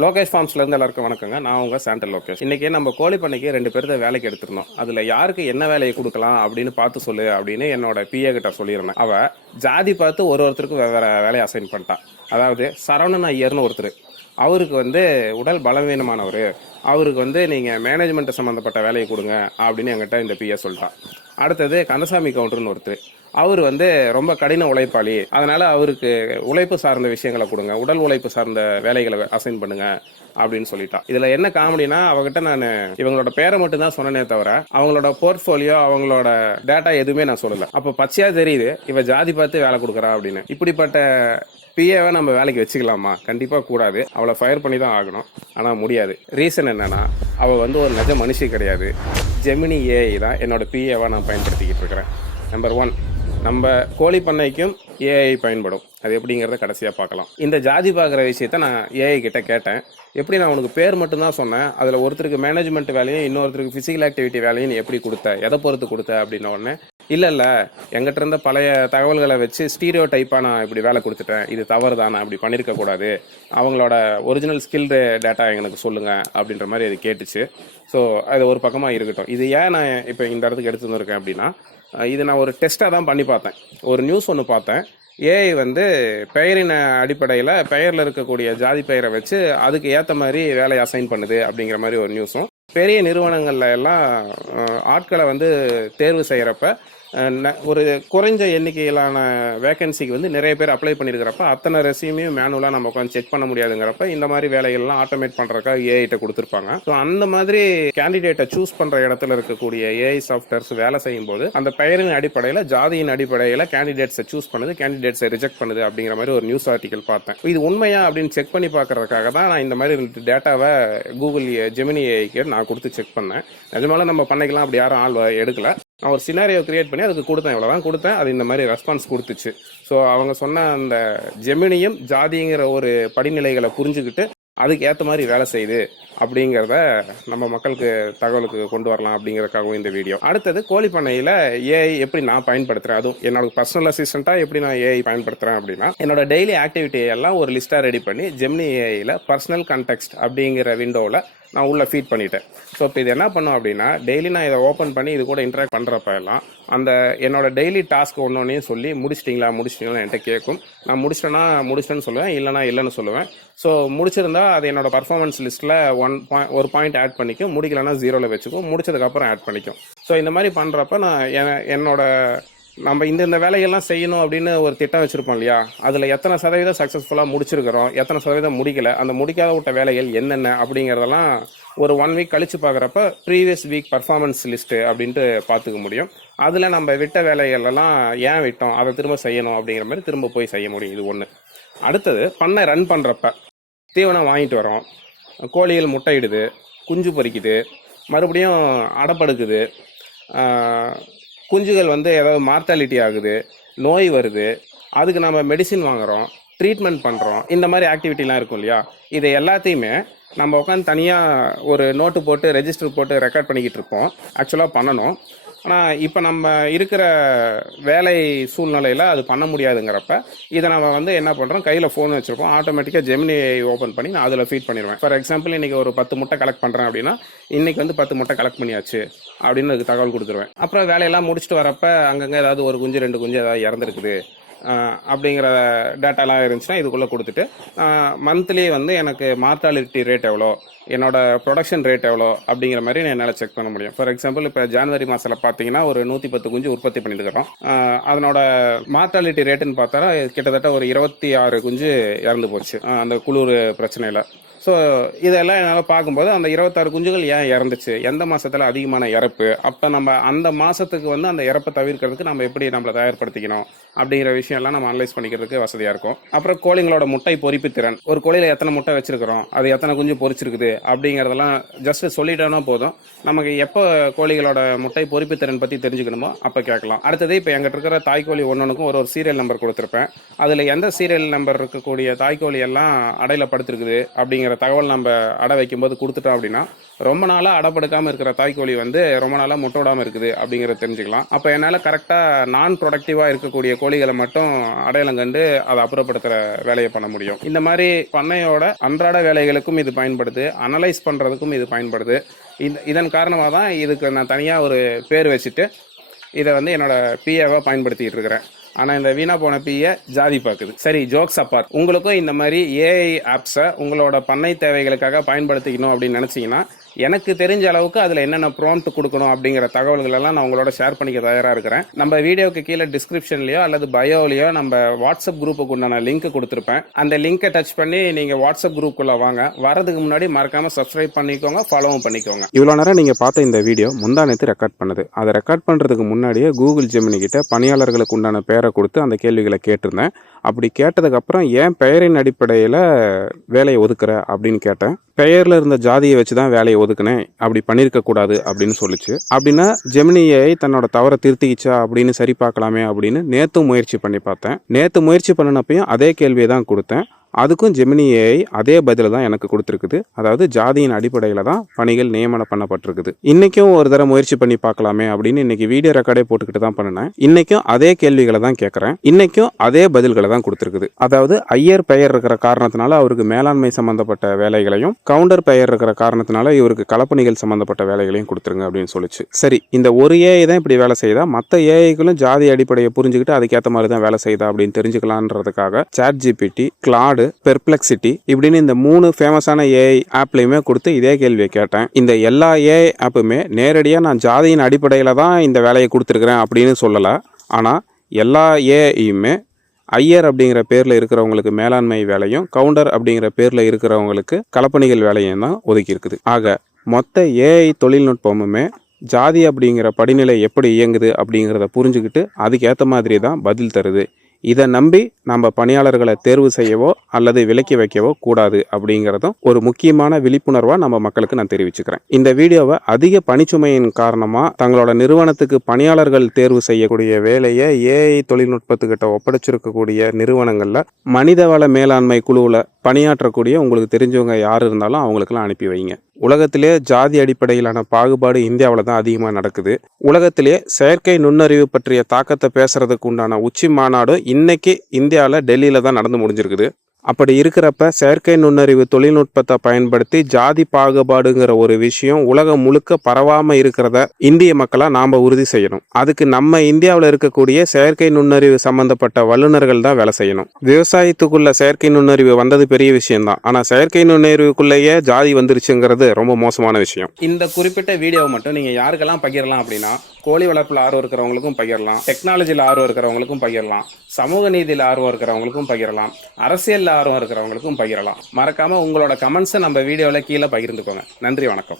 லோகேஷ் ஃபார்ம்ஸ்ல இருந்து எல்லாருக்கும் வணக்கங்க. நான் உங்க சாண்டல் லோகேஷ். இன்னைக்கு நம்ம கோழி பண்ணைக்கு ரெண்டு பேர்த்த வேலைக்கு எடுத்திருந்தோம். அதுல யாருக்கு என்ன வேலையை கொடுக்கலாம் அப்படின்னு பார்த்து சொல்லு அப்படின்னு என்னோட பிஏ கிட்ட சொல்லியிருந்தேன். அவ ஜாதி பார்த்து ஒரு ஒருத்தருக்கும் வேற வேலையை அசைன் பண்ணிட்டான் அதாவது சரவணன் ஐயர்னு ஒருத்தர். அவருக்கு வந்து உடல் பலவீனமானவர் அவருக்கு வந்து நீங்கள் மேனேஜ்மெண்ட் சம்மந்தப்பட்ட வேலையை கொடுங்க அப்படின்னு என்கிட்ட இந்த பிஏ சொல்லிட்டான் அடுத்தது கந்தசாமி கவுண்டர்னு ஒருத்தர். அவர் வந்து ரொம்ப கடின உழைப்பாளி. அதனால அவருக்கு உழைப்பு சார்ந்த விஷயங்களை கொடுங்க. உடல் உழைப்பு சார்ந்த வேலைகளை அசைன் பண்ணுங்க அப்படின்னு சொல்லிட்டா இதுல என்ன காமெடினா அவகிட்ட நான் இவங்களோட பேரை மட்டும் தான் சொன்னனே தவிர அவங்களோட போர்ட்ஃபோலியோ அவங்களோட டேட்டா எதுவுமே நான் சொல்லல. அப்ப பச்சையா தெரியுது இவ ஜாதி பார்த்து வேலை கொடுக்குறா அப்படின்னு. இப்படிப்பட்ட பிஏவை நம்ம வேலைக்கு வச்சுக்கலாமா? கண்டிப்பாக கூடாது. அவளை ஃபயர் பண்ணி தான் ஆகணும். ஆனால் முடியாது. ரீசன் என்னன்னா அவள் வந்து ஒரு நிஜ மனுஷி கிடையாது. ஜெமினி ஏஐ தான் என்னோட பிஏவை நான் பயன்படுத்திக்கிட்டு இருக்கிறேன். நம்பர் ஒன் நம்ம கோழி பண்ணைக்கும் ஏஐ பயன்படும். அது எப்படிங்கிறத கடைசியாக பார்க்கலாம். இந்த ஜாதி பார்க்குற விஷயத்த நான் ஏஐ கிட்ட கேட்டேன். எப்படி நான் உனக்கு பேர் மட்டும்தான் சொன்னேன். அதில் ஒருத்தருக்கு மேனேஜ்மெண்ட் வேலையும் இன்னொருத்தருக்கு ஃபிசிக்கல் ஆக்டிவிட்டி வேலையும் நீ எப்படி கொடுத்த? எதை பொறுத்து கொடுத்த? அப்படின்ன உடனே இல்லை இல்லை. எங்கிட்ட இருந்த பழைய தகவல்களை வச்சு ஸ்டீரியோ டைப்பாக நான் இப்படி வேலை கொடுத்துட்டேன். இது தவறு தான் நான் இப்படி பண்ணியிருக்கக்கூடாது அவங்களோட ஒரிஜினல் ஸ்கில்டு டேட்டா எனக்கு சொல்லுங்கள் அப்படின்ற மாதிரி அது கேட்டுச்சு. ஸோ அது ஒரு பக்கமாக இருக்கட்டும். இது ஏன் நான் இப்போ இந்த இடத்துக்கு எடுத்து வந்திருக்கேன் அப்படின்னா இது நான் ஒரு டெஸ்ட்டாக தான் பண்ணி பார்த்தேன். ஒரு நியூஸ் ஒன்று பார்த்தேன். ஏஐ வந்து பெயரின் அடிப்படையில் பெயரில் இருக்கக்கூடிய ஜாதி பெயரை வச்சு அதுக்கு ஏற்ற மாதிரி வேலையை அசைன் பண்ணுது அப்படிங்கிற மாதிரி ஒரு நியூஸும் பெரிய நிறுவனங்கள்ல எல்லாம் ஆட்களை வந்து தேர்வு செய்கிறப்ப ஒரு குறைஞ்ச எண்ணிக்கையிலான வேகன்சிக்கு வந்து நிறைய பேர் அப்ளை பண்ணியிருக்கிறப்ப அத்தனை ரெசியூமையும் மேனுவலாக நம்ம உட்காந்து செக் பண்ண முடியாதுங்கிறப்ப இந்த மாதிரி வேலைகள்லாம் ஆட்டோமேட் பண்ணுறக்காக ஏஐட்ட கொடுத்துருப்பாங்க. ஸோ அந்த மாதிரி கேண்டிடேட்டை சூஸ் பண்ணுற இடத்துல இருக்கக்கூடிய ஏஐ சாஃப்ட்வேர்ஸ் வேலை செய்யும் போது அந்த பெயரின் அடிப்படையில் ஜாதியின் அடிப்படையில் கேண்டிடேட்ஸை சூஸ் பண்ணுது கேண்டிடேட்ஸை ரிஜெக்ட் பண்ணுது அப்படிங்கிற மாதிரி ஒரு நியூஸ் ஆர்டிக்கல் பார்த்தேன். இது உண்மையா அப்படின்னு செக் பண்ணி பார்க்கறதுக்காக தான் நான் இந்த மாதிரி டேட்டாவை கூகுள் ஜெமினி ஏஐக்கு நான் கொடுத்து செக் பண்ணேன். நிஜமால நம்ம பண்ணிக்கலாம் அப்படி யாரும் ஆள் எடுக்கல. நான் ஒரு சினாரியோ கிரியேட் பண்ணி அதுக்கு கொடுத்தேன் இவ்வளோதான் கொடுத்தேன். அது இந்த மாதிரி ரெஸ்பான்ஸ் கொடுத்துச்சு. ஸோ அவங்க சொன்ன அந்த ஜெமினியும் ஜாதிங்கிற ஒரு படிநிலைகளை புரிஞ்சுக்கிட்டு அதுக்கு ஏற்ற மாதிரி வேலை செய்யுது அப்படிங்கிறத நம்ம மக்களுக்கு தகவலுக்கு கொண்டு வரலாம் அப்படிங்கிறதுக்காகவும் இந்த வீடியோ அடுத்தது கோழி பண்ணையில் ஏஐ எப்படி நான் பயன்படுத்துகிறேன் அதுவும் என்னோட பர்சனல் அசிஸ்டண்ட்டாக எப்படி நான் ஏஐ பயன்படுத்துகிறேன் அப்படின்னா என்னோட டெய்லி ஆக்டிவிட்டி எல்லாம் ஒரு லிஸ்ட்டாக ரெடி பண்ணி ஜெமினி ஏஐயில் பர்சனல் கண்டெக்ஸ்ட் அப்படிங்கிற விண்டோவில் நான் உள்ளே ஃபீட் பண்ணிட்டேன். ஸோ இப்போ இது என்ன பண்ணும் அப்படின்னா டெய்லி நான் இதை ஓப்பன் பண்ணி இது கூட இன்ட்ராக்ட் பண்ணுறப்ப எல்லாம் அந்த என்னோட டெய்லி டாஸ்க் ஒன்னொன்னையும் சொல்லி முடிச்சிட்டிங்களா முடிச்சிட்டிங்களா என்கிட்ட கேட்கும். நான் முடிச்சிட்டேன்னா முடிச்சிட்டேன்னு சொல்லுவேன் இல்லைனா இல்லைன்னு சொல்லுவேன். ஸோ முடிச்சிருந்தா அது என்னோட பர்ஃபார்மன்ஸ் லிஸ்ட்டில் ஒன் பாயிண்ட் ஒரு பாயிண்ட் ஆட் பண்ணிக்கும். முடிக்கலன்னா ஜீரோவில் வச்சுக்கும். முடிச்சதுக்கப்புறம் ஆட் பண்ணிக்கும். ஸோ இந்த மாதிரி பண்ணுறப்ப நான் என்னோட நம்ம இந்த இந்த வேலையெல்லாம் செய்யணும் அப்படின்னு ஒரு திட்டம் வச்சுருப்போம் இல்லையா? அதில் எத்தனை சதவீதம் சக்ஸஸ்ஃபுல்லாக முடிச்சிருக்கிறோம்? எத்தனை சதவீதம் முடிக்கல? அந்த முடிக்காத விட்ட வேலைகள் என்னென்ன அப்படிங்கிறதெல்லாம் ஒரு ஒன் வீக் கழித்து பார்க்குறப்ப ப்ரீவியஸ் வீக் பர்ஃபார்மன்ஸ் லிஸ்ட்டு அப்படின்ட்டு பார்த்துக்க முடியும். அதில் நம்ம விட்ட வேலைகளெல்லாம் ஏன் விட்டோம்? அதை திரும்ப செய்யணும் அப்படிங்கிற மாதிரி திரும்ப போய் செய்ய முடியும். இது ஒன்று அடுத்தது பண்ணை ரன் பண்ணுறப்ப தீவனம் வாங்கிட்டு வரோம். கோழிகள் முட்டையிடுது குஞ்சு பொரிக்குது மறுபடியும் அடப்படுக்குது குஞ்சுகள் வந்து ஏதாவது மார்த்தாலிட்டி ஆகுது நோய் வருது அதுக்கு நம்ம மெடிசின் வாங்குகிறோம் ட்ரீட்மெண்ட் பண்ணுறோம் இந்த மாதிரி ஆக்டிவிட்டிலாம் இருக்கும் இல்லையா? இது எல்லாத்தையுமே நம்ம உட்காந்து தனியாக ஒரு நோட்டு போட்டு ரெஜிஸ்டர் போட்டு ரெக்கார்ட் பண்ணிக்கிட்டு இருப்போம். ஆக்சுவலாக பண்ணணும். ஆனால் இப்போ நம்ம இருக்கிற வேலை சூழ்நிலையில் அது பண்ண முடியாதுங்கிறப்ப இதை நம்ம வந்து என்ன பண்ணுறோம் கையில் ஃபோன் வச்சுருப்போம். ஆட்டோமேட்டிக்காக ஜெமினி ஓப்பன் பண்ணி நான் அதில் ஃபீட் பண்ணிடுவேன் ஃபார் எக்ஸாம்பிள் இன்றைக்கி ஒரு பத்து முட்டை கலெக்ட் பண்ணுறேன் அப்படின்னா இன்றைக்கி வந்து பத்து முட்டை கலெக்ட் பண்ணியாச்சு அப்படின்னு அதுக்கு தகவல் கொடுத்துருவேன். அப்புறம் வேலையெல்லாம் முடிச்சுட்டு வரப்ப அங்கங்கே ஏதாவது ஒரு குஞ்சு ரெண்டு குஞ்சு ஏதாவது இறந்துருக்குது. அப்படிங்கிற டேட்டாலாம் இருந்துச்சுன்னா இதுக்குள்ளே கொடுத்துட்டு மந்த்லி வந்து எனக்கு மார்த்தாலிட்டி ரேட் எவ்வளோ என்னோட ப்ரொடக்ஷன் ரேட் எவ்வளோ அப்படிங்கிற மாதிரி என்னால் செக் பண்ண முடியும். ஃபார் எக்ஸாம்பிள் இப்போ ஜனவரி மாதத்தில் பார்த்தீங்கன்னா ஒரு நூற்றி பத்து குஞ்சு உற்பத்தி பண்ணியிருக்கிறோம். அதனோட மார்த்தாலிட்டி ரேட்டுன்னு பார்த்தா கிட்டத்தட்ட ஒரு இருபத்தி ஆறு குஞ்சு இறந்து போச்சு. அந்த குளிர் பிரச்சனையில். ஸோ இதெல்லாம் என்னால் பார்க்கும்போது அந்த இருபத்தாறு குஞ்சுகள் ஏன் இறந்துச்சு? எந்த மாதத்தில் அதிகமான இறப்பு? அப்போ நம்ம அந்த மாதத்துக்கு வந்து அந்த இறப்பை தவிர்க்கிறதுக்கு நம்ம எப்படி நம்மளை தயார்படுத்திக்கணும்? அப்படிங்கிற விஷயம் எல்லாம் நம்ம அனலைஸ் பண்ணிக்கிறதுக்கு வசதியாக இருக்கும். அப்புறம் கோழிங்களோட முட்டை பொறிப்பு திறன். ஒரு கோழியில் எத்தனை முட்டை வச்சிருக்கிறோம்? அது எத்தனை குஞ்சு பொறிச்சிருக்குது? அப்படிங்கிறதெல்லாம் ஜஸ்ட் சொல்லிட்டோன்னா போதும். நமக்கு எப்போ கோழிகளோட முட்டை பொறிப்பு திறன் பற்றி தெரிஞ்சுக்கணுமோ அப்போ கேட்கலாம். அடுத்தது இப்போ எங்கிட்ட இருக்கிற தாய்க்கோழி ஒன்றுக்கும் ஒரு ஒரு சீரியல் நம்பர் கொடுத்துருப்பேன். அதில் எந்த சீரியல் நம்பர் இருக்கக்கூடிய தாய்க்கோழி எல்லாம் அடையில படுத்திருக்குது அப்படிங்கிற தகவல் நம்ம அடை வைக்கும்போது கொடுத்துட்டோம் அப்படின்னா ரொம்ப நாளாக அடப்படுக்காமல் இருக்கிற தாய்க்கோழி வந்து ரொம்ப நாளாக முட்டோடாமல் இருக்குது அப்படிங்கிறத தெரிஞ்சுக்கலாம். அப்போ என்னால் கரெக்டாக நான் ப்ரொடக்டிவாக இருக்கக்கூடிய கோழிகளை மட்டும் அடையாளம் கண்டு அதை அப்புறப்படுத்துகிற வேலையை பண்ண முடியும். இந்த மாதிரி பண்ணையோட அன்றாட வேலைகளுக்கும் இது பயன்படுது. அனலைஸ் பண்ணுறதுக்கும் இது பயன்படுது. இந்த இதன் காரணமாக தான் இதுக்கு நான் தனியாக ஒரு பேர் வச்சுட்டு இதை வந்து என்னோடய பிஏவாக பயன்படுத்திகிட்டு இருக்கிறேன். ஆனால் இந்த வீணா போன பிஏ ஜாதி பார்க்குது சரி ஜோக்ஸ் அப்பார்ட் உங்களுக்கும் இந்த மாதிரி ஏஐ ஆப்ஸை உங்களோட பண்ணை தேவைகளுக்காக பயன்படுத்திக்கணும் அப்படின்னு நினச்சிங்கன்னா எனக்கு தெரிஞ்ச அளவுக்கு அதில் என்னென்ன ப்ராம்ப்ட் கொடுக்கணும் அப்படிங்கிற தகவல்கள் எல்லாம் நான் உங்களோட ஷேர் பண்ணிக்க தயாராக இருக்கிறேன். நம்ம வீடியோக்கு கீழே டிஸ்கிரிப்ஷன்லையோ அல்லது பயோலையோ நம்ம வாட்ஸ்அப் குரூப்புக்கு உண்டான லிங்க் கொடுத்துருப்பேன். அந்த லிங்கை டச் பண்ணி நீங்கள் வாட்ஸ்அப் குரூப்புக்குள்ளே வாங்க. வரதுக்கு முன்னாடி மறக்காமல் சப்ஸ்கிரைப் பண்ணிக்கோங்க ஃபாலோவும் பண்ணிக்கோங்க. இவ்வளோ நேரம் நீங்கள் பார்த்த இந்த வீடியோ முந்தானத்து ரெக்கார்ட் பண்ணுது. அதை ரெக்கார்ட் பண்ணுறதுக்கு முன்னாடியே கூகுள் ஜெமினி கிட்ட பணியாளர்களுக்கு உண்டான பெயரை கொடுத்து அந்த கேள்விகளை கேட்டிருந்தேன். அப்படி கேட்டதுக்கப்புறம் ஏன் பெயரின் அடிப்படையில் வேலையை ஒதுக்குற அப்படின்னு கேட்டேன். பெயரில் இருந்த ஜாதியை வச்சு தான் வேலையை ஒதுக்குனேன். அப்படி பண்ணியிருக்கக்கூடாது அப்படின்னு சொல்லிச்சு. அப்படின்னா ஜெமினியை தன்னோட தவறை திருத்திக்கிச்சா அப்படின்னு சரி பார்க்கலாமே அப்படின்னு நேற்று முயற்சி பண்ணி பார்த்தேன். நேற்று முயற்சி பண்ணினப்பையும் அதே கேள்வியை தான் கொடுத்தேன். அதுக்கும் ஜெமினி ஏஐ அதே பதில தான் எனக்கு கொடுத்துருக்குது. அதாவது ஜாதியின் அடிப்படையில் தான் பணிகள் நியமனம் பண்ணப்பட்டிருக்குது. இன்றைக்கும் ஒரு தடவை முயற்சி பண்ணி பார்க்கலாமே அப்படின்னு இன்றைக்கி வீடியோ ரெக்கார்டே போட்டுக்கிட்டு தான் பண்ணினேன். இன்றைக்கும் அதே கேள்விகளை தான் கேட்குறேன் இன்றைக்கும் அதே பதில்களை தான் கொடுத்துருக்குது. அதாவது ஐயர் பெயர் இருக்கிற காரணத்தினால அவருக்கு மேலாண்மை சம்பந்தப்பட்ட வேலைகளையும் கவுண்டர் பெயர் இருக்கிற காரணத்தினால இவருக்கு களப்பணிகள் சம்பந்தப்பட்ட வேலைகளையும் கொடுத்துருங்க அப்படின்னு சொல்லிச்சு. சரி இந்த ஒரு ஏஐ தான் இப்படி வேலை செய்தால் மற்ற ஏஐகளும் ஜாதி அடிப்படையை புரிஞ்சுக்கிட்டு அதுக்கேற்ற மாதிரி தான் வேலை செய்தா அப்படின்னு தெரிஞ்சுக்கலான்றதுக்காக சாட் ஜிபிடி கிளாடு பெர்ப்ளெக்சிட்டி இப்படின்னு இந்த மூணு ஃபேமஸான ஏஐ ஆப்லையுமே கொடுத்து இதே கேள்வியை கேட்டேன். இந்த எல்லா ஏஐ ஆப்புமே நேரடியாக நான் ஜாதியின் அடிப்படையில் தான் இந்த வேலையை கொடுத்துருக்குறேன் அப்படின்னு சொல்லலை. ஆனால் எல்லா ஏஐயுமே ஐயர் அப்படிங்கிற பேரில் இருக்கிறவங்களுக்கு மேலாண்மை வேலையும் கவுண்டர் அப்படிங்கிற பேரில் இருக்கிறவங்களுக்கு கலப்பணிகள் வேலையும் தான் ஒதுக்கி இருக்குது. ஆக மொத்த ஏஐ தொழில்நுட்பமுமே ஜாதி அப்படிங்கிற படிநிலை எப்படி இயங்குது அப்படிங்கிறத புரிஞ்சுக்கிட்டு அதுக்கேற்ற மாதிரி தான் பதில் தருது. இதை நம்பி நம்ம பணியாளர்களை தேர்வு செய்யவோ அல்லது விலக்கி வைக்கவோ கூடாது அப்படிங்கிறதும் ஒரு முக்கியமான விழிப்புணர்வாக நம்ம மக்களுக்கு நான் தெரிவிச்சுக்கிறேன். இந்த வீடியோவை அதிக பணிச்சுமையின் காரணமாக தங்களோட நிறுவனத்துக்கு பணியாளர்கள் தேர்வு செய்யக்கூடிய வேலையை ஏஐ தொழில்நுட்பத்துக்கிட்ட ஒப்படைச்சிருக்கக்கூடிய நிறுவனங்களில் மனிதவள மேலாண்மை குழுவில் பணியாற்றக்கூடிய உங்களுக்கு தெரிஞ்சவங்க யார் இருந்தாலும் அவங்களுக்கெல்லாம் அனுப்பி வைங்க. உலகத்திலே ஜாதி அடிப்படையிலான பாகுபாடு இந்தியாவில் தான் அதிகமாக நடக்குது. உலகத்திலே செயற்கை நுண்ணறிவு பற்றிய தாக்கத்தை பேசுறதுக்கு உண்டான உச்சி மாநாடு இன்னைக்கு இந்தியாவில் டெல்லியில் தான் நடந்து முடிஞ்சிருக்குது. அப்படி இருக்கிறப்ப செயற்கை நுண்ணறிவு தொழில்நுட்பத்தை பயன்படுத்தி ஜாதி பாகுபாடுங்கிற ஒரு விஷயம் உலகம் முழுக்க பரவாமல் இருக்கிறத இந்திய மக்களாக நாம் உறுதி செய்யணும். அதுக்கு நம்ம இந்தியாவில் இருக்கக்கூடிய செயற்கை நுண்ணறிவு சம்பந்தப்பட்ட வல்லுநர்கள் தான் வேலை செய்யணும். விவசாயத்துக்குள்ள செயற்கை நுண்ணறிவு வந்தது பெரிய விஷயம்தான். ஆனால் செயற்கை நுண்ணறிவுக்குள்ளேயே ஜாதி வந்துருச்சுங்கிறது ரொம்ப மோசமான விஷயம். இந்த குறிப்பிட்ட வீடியோவை மட்டும் நீங்கள் யாருக்கெல்லாம் பகிரலாம் அப்படின்னா கோழி வளர்ப்பில் ஆர்வம் இருக்கிறவங்களுக்கும் பகிரலாம் டெக்னாலஜியில் ஆர்வம் இருக்கிறவங்களுக்கும் பகிரலாம் சமூக நீதியில் ஆர்வம் இருக்கிறவங்களுக்கும் பகிரலாம் அரசியலில் ஆர்வம் இருக்கிறவங்களுக்கும் பகிரலாம். மறக்காம உங்களோட கமெண்ட்ஸை நம்ம வீடியோவில் கீழே பகிர்ந்துக்கோங்க. நன்றி வணக்கம்.